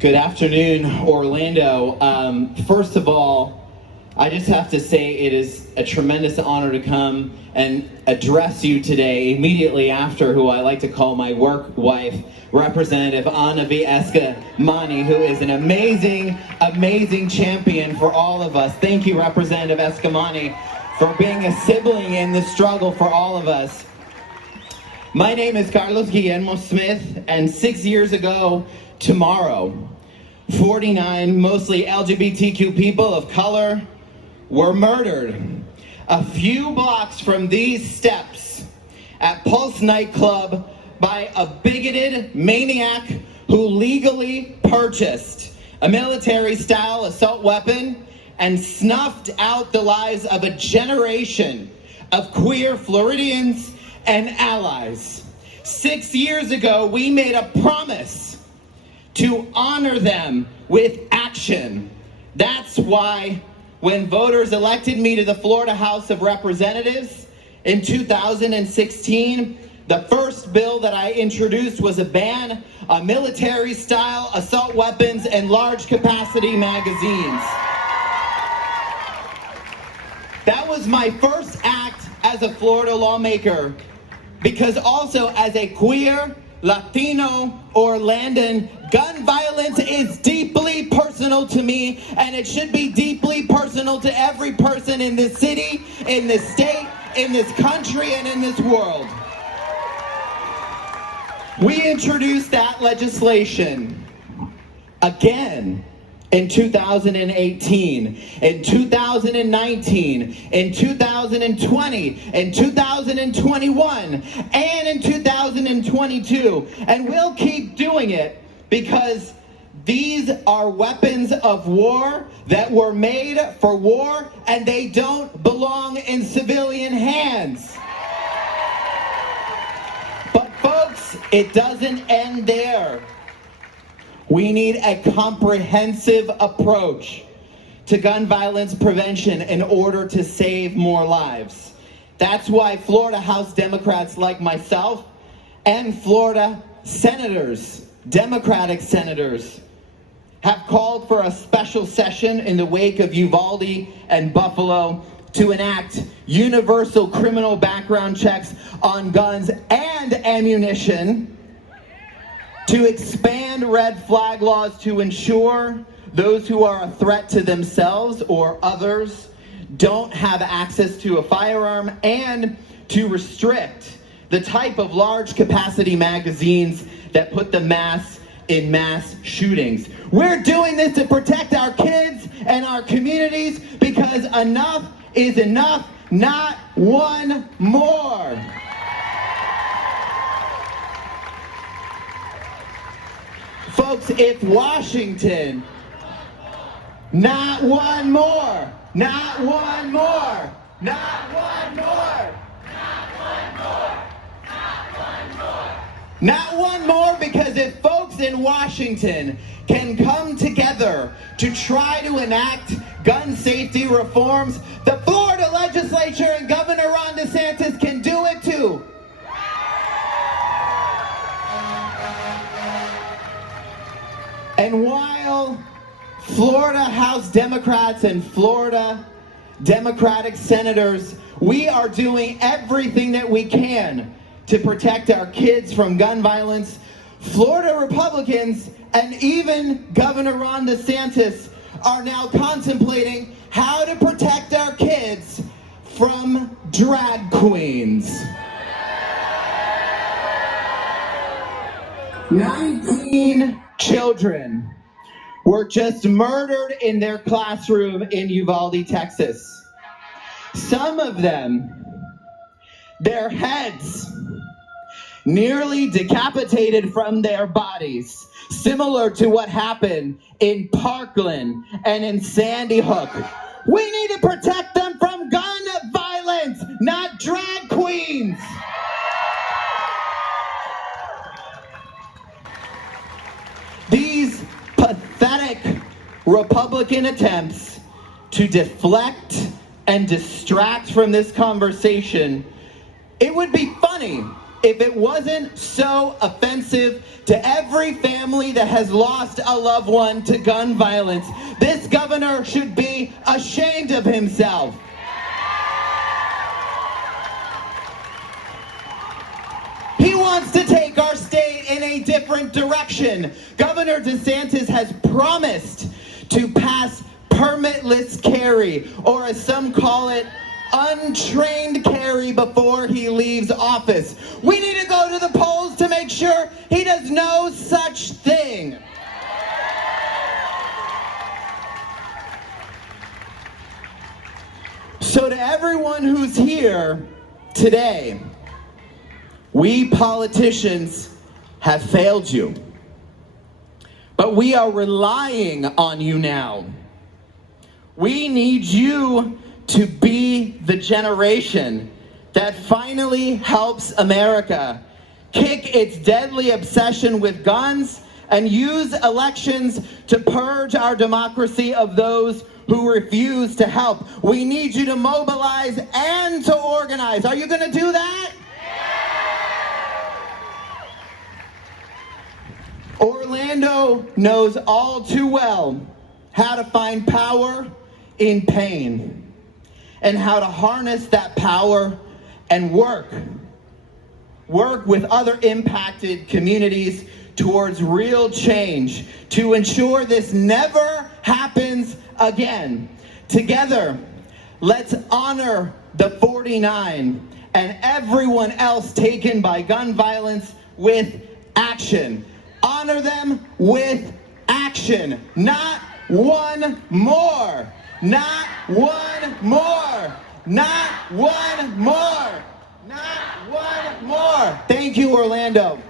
Good afternoon, Orlando. First of all, I just have to say it is a tremendous honor to come and address you today immediately after who I like to call my work wife, Representative Anna V. Escamani, who is an amazing, amazing champion for all of us. Thank you, Representative Escamani, for being a sibling in the struggle for all of us. My name is Guillermo Smith, and 6 years ago tomorrow, 49 mostly LGBTQ people of color were murdered a few blocks from these steps at Pulse nightclub by a bigoted maniac who legally purchased a military-style assault weapon and snuffed out the lives of a generation of queer Floridians and allies. 6 years ago, we made a promise to honor them with action. That's why when voters elected me to the Florida House of Representatives in 2016, the first bill that I introduced was a ban on military-style assault weapons and large-capacity magazines. That was my first act as a Florida lawmaker, because also as a queer, Latino, Orlandan, gun violence is deeply personal to me, and it should be deeply personal to every person in this city, in this state, in this country, and in this world. We introduced that legislation again in 2018, in 2019, in 2020, in 2021, and in 2022. And we'll keep doing it because these are weapons of war that were made for war, and they don't belong in civilian hands. But folks, it doesn't end there. We need a comprehensive approach to gun violence prevention in order to save more lives. That's why Florida House Democrats like myself and Florida senators, Democratic senators, have called for a special session in the wake of Uvalde and Buffalo to enact universal criminal background checks on guns and ammunition, to expand red flag laws to ensure those who are a threat to themselves or others don't have access to a firearm, and to restrict the type of large capacity magazines that put the mass in mass shootings. We're doing this to protect our kids and our communities because enough is enough, not one more. Folks, if Washington, not one more, not one more, not one more, not one more, not one more, not one more, because if folks in Washington can come together to try to enact gun safety reforms, the Florida legislature and Governor Ron DeSantis can do it too. And while Florida House Democrats and Florida Democratic senators, we are doing everything that we can to protect our kids from gun violence, Florida Republicans and even Governor Ron DeSantis are now contemplating how to protect our kids from drag queens. 19 children were just murdered in their classroom in Uvalde, Texas. Some of them, their heads nearly decapitated from their bodies, similar to what happened in Parkland and in Sandy Hook. We need to protect them from gun violence, not drag queens. These pathetic Republican attempts to deflect and distract from this conversation, it would be funny if it wasn't so offensive to every family that has lost a loved one to gun violence, this governor should be ashamed of himself. He wants to take our state in a different direction. Governor DeSantis has promised to pass permitless carry, or as some call it, untrained carry, before he leaves office. We need to go to the polls to make sure he does no such thing. So to everyone who's here today, we politicians have failed you, but we are relying on you now. We need you to be the generation that finally helps America kick its deadly obsession with guns and use elections to purge our democracy of those who refuse to help. We need you to mobilize and to organize. Are you going to do that? Orlando knows all too well how to find power in pain, and how to harness that power and work with other impacted communities towards real change to ensure this never happens again. Together, let's honor the 49 and everyone else taken by gun violence with action. Honor them with action, not one more. Not one more. Not one more. Not one more. Thank you, Orlando.